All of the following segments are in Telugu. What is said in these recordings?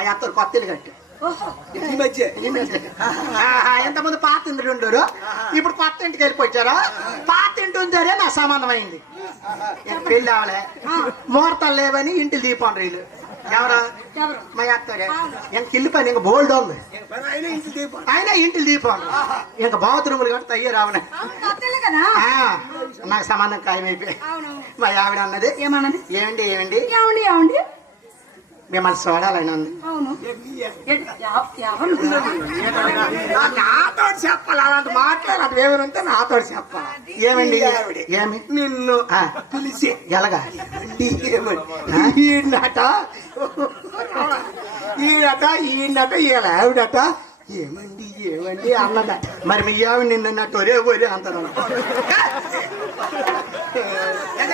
మా అత్తరు కొత్త ఇల్లు కట్టి ఈ మధ్య ఎంతమంది పాత ఇంటికి ఉండరు, ఇప్పుడు కొత్త ఇంటికి వెళ్ళిపోయారు. పాత ఇంటి ఉందరే నా సంబంధం అయింది. పెళ్ళి అవలే, ముహూర్తాలు లేవని ఇంటికి దీపం వీళ్ళు. ఎవరు? మా అత్తరే. ఇంక ఇల్లు పని ఇంకా బోల్డ్ ఉంది, అయినా ఇంటికి దీపం. ఇంకా బాత్రూములు కాబట్టి అయ్యే రావనే నాకు సంబంధం ఖాయమైపోయి. మా ఆవిడ అన్నది ఏమండి ఏమండి మిమ్మల్ని చూడాలని ఉంది. నాతో చెప్పాలి, అలాంటి మాట్లాడాలి. ఏమైనా ఉంటే నాతో చెప్పాలి. ఏమండి ఏమి నిన్ను పిలిచి ఎలాగా ఈయనట ఈయనట ఈయన ఆవిడట ఏమండి ఏమండి అన్నదట. మరి మీ ఆవిడ నిన్నట్టు ఒరే ఒరే అంటారు.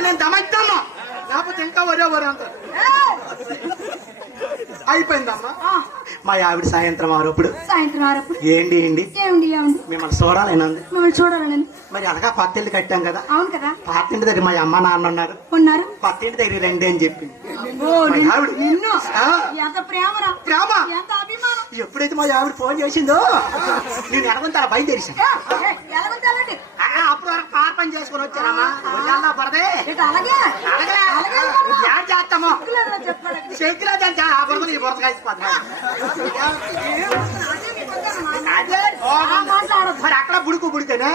నేను దమస్తాను లేకపోతే ఇంకా ఒరే ఒరే అంటారు. అయిపోయిందమ్మా. మా ఆవిడ సాయంత్రం ఆరప్పుడు ఏంటి మిమ్మల్ని చూడాలని. మరి అలాగా పాతింటి కట్టాం కదా. అవును కదా. పాతింటి దగ్గర మా అమ్మ నాన్న ఉన్నారు. పాతింటి దగ్గర రండి అని చెప్పి ఎప్పుడైతే మా ఆవిడ ఫోన్ చేసిందో నేను ఎడగొంత బయలుదేరిసాను. అప్పుడు వరకు పార పని చేసుకుని వచ్చానమ్మా. వచ్చా పడదే చేస్తాము చేతిలో ఈ బురద కలిసిపోతా. మరి అక్కడ బుడుకు బుడితేనే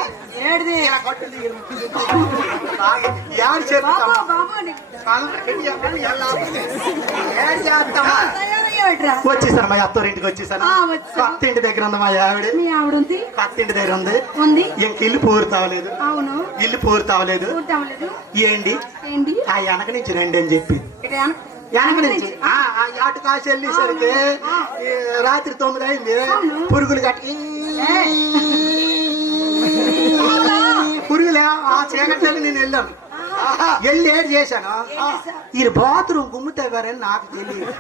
ఎవరు చెప్తాము వచ్చేసాను. మా అత్తోరింటికి వచ్చేసాను. కొత్త ఇంటి దగ్గర ఉంది మా ఆవిడ. కొత్త ఇంటి దగ్గర ఉంది. ఇంక ఇల్లు పూర్తవలేదు. ఇల్లు పూర్తవలేదు. ఏంటి ఆ వెనక నుంచి రండి అని చెప్పి వెనక నుంచి అటు కాసి వెళ్ళేసరికి రాత్రి 9 అయింది. పురుగులు కట్టి పురుగులే ఆ చీకట్లో నేను వెళ్ళాను. వెళ్ళి ఏడు చేశాను. ఈ బాత్రూమ్ గుమ్ముతావారని నాకు తెలియదు.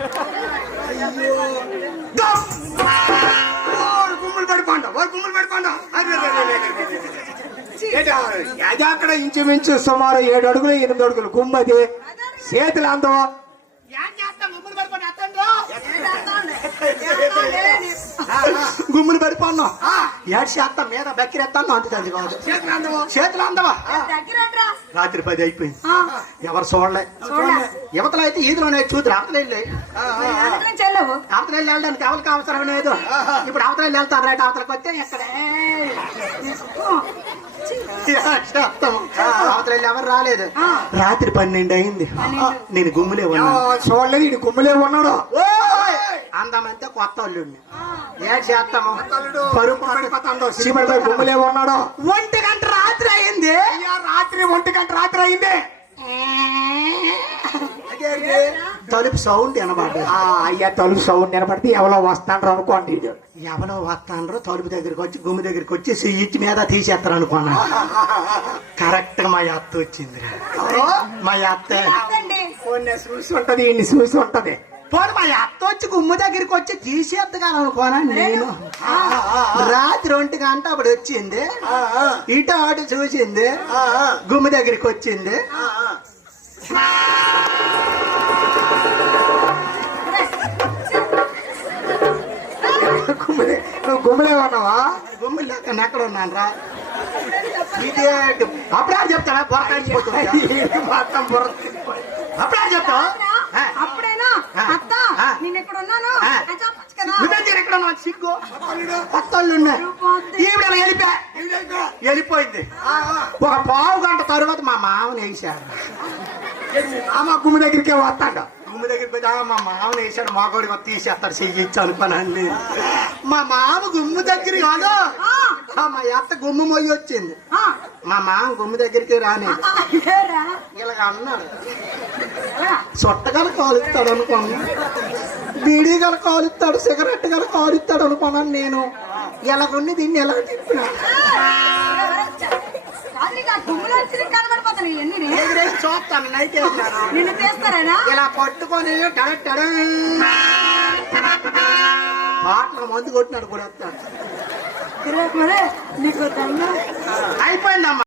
గుమ్ములు పడిపోండా అది అక్కడ ఇంచుమించు సుమారు 7 అడుగులు 8 అడుగులు గుమ్మది చేతులు అందం. గుమ్ములు పడిపోన్నాం. ఏడు చేస్తాం మీద బెక్కిరెత్తాను అందుతుంది కాదు. చేతులు అందవా. రాత్రి 10 అయిపోయింది. ఎవరు చూడలే. యువతలు అయితే ఈదులోనే చూతురు. అవతల వెళ్ళి వెళ్ళడానికి ఎవరికి అవసరం లేదు. ఇప్పుడు అవతల వెళ్తాను. రైట్ అవతలకి వస్తే ఎక్కడ అవతల ఎవరు రాలేదు. రాత్రి 12 అయింది. నేను గుమ్ములే ఉన్నా. చూడలేదు. ఈడు గుమ్ములే ఉన్నాడు. అందమంటే కొత్త అల్లుడిని ఏడు చేస్తాము. గుమ్ములే ఉన్నాడు. 1 గంట రాత్రి అయింది. రాత్రి 1 గంట రాత్రి అయింది. తలుపు సౌండ్ వినబడ్డది. అయ్యా తలుపు సౌండ్ వినపడితే ఎవరో వస్తాండ్రు అనుకోండి. ఎవరో వస్తాండ్రు తలుపు దగ్గరికి వచ్చి గుమ్మి దగ్గరికి వచ్చి స్విచ్ మీద తీసేస్తారు అనుకున్నా. కరెక్ట్ గా మా అత్త వచ్చింది. మా అత్త చూసి ఉంటది. ఇన్ని చూసి ఉంటది. పోనీ మా అత్త వచ్చి గుమ్మ దగ్గరికి వచ్చి తీసేద్దగాలనుకోనా నేను. రాత్రి 1 గంట అప్పుడు వచ్చింది. ఇటు అటు చూసింది. గుమ్మ దగ్గరికి వచ్చింది. గుమ్మలే ఉన్నావా? గుమ్మి లేక ఎక్కడ ఉన్నాను రా. ఇదే అప్పుడే చెప్తాడా బొరకాడిపోతుంది. అప్పుడే చెప్తావా? ఎక్కడ ఉన్నావు? సిగ్గు కొత్త వాళ్ళు ఉన్నారు. ఈవిడ వెళ్ళిపోయింది. ఒక 1/2 గంట తరువాత మా మామని వేసాడు. మా గుమ్మి దగ్గరికే వస్తాడు. గుమ్మి దగ్గరికి పోయి మా మామని వేసాడు. మాకోడి తీసేస్తాడు. చెయ్యొచ్చు అనుకోనండి. మా మామ గుమ్మి దగ్గర కాదు. మా అత్త గుమ్మ మొయ్యి వచ్చింది. మా మామ గుమ్మి దగ్గరికి రాని ఇలాగ అన్నాడు. చుట్టగల కాలుస్తాడు అనుకోను. బీడీ గల కాలుస్తాడు. సిగరెట్ గల కాలుస్తాడు అనుకున్నాను నేను. ఎలాగొండి దీన్ని ఎలాగ తిప్పినా చూస్తాను. నైట్ ఇలా పట్టుకొని పాటలు మందు కొట్టినాడు కూడా వస్తాడు. అయిపోయిందమ్మా.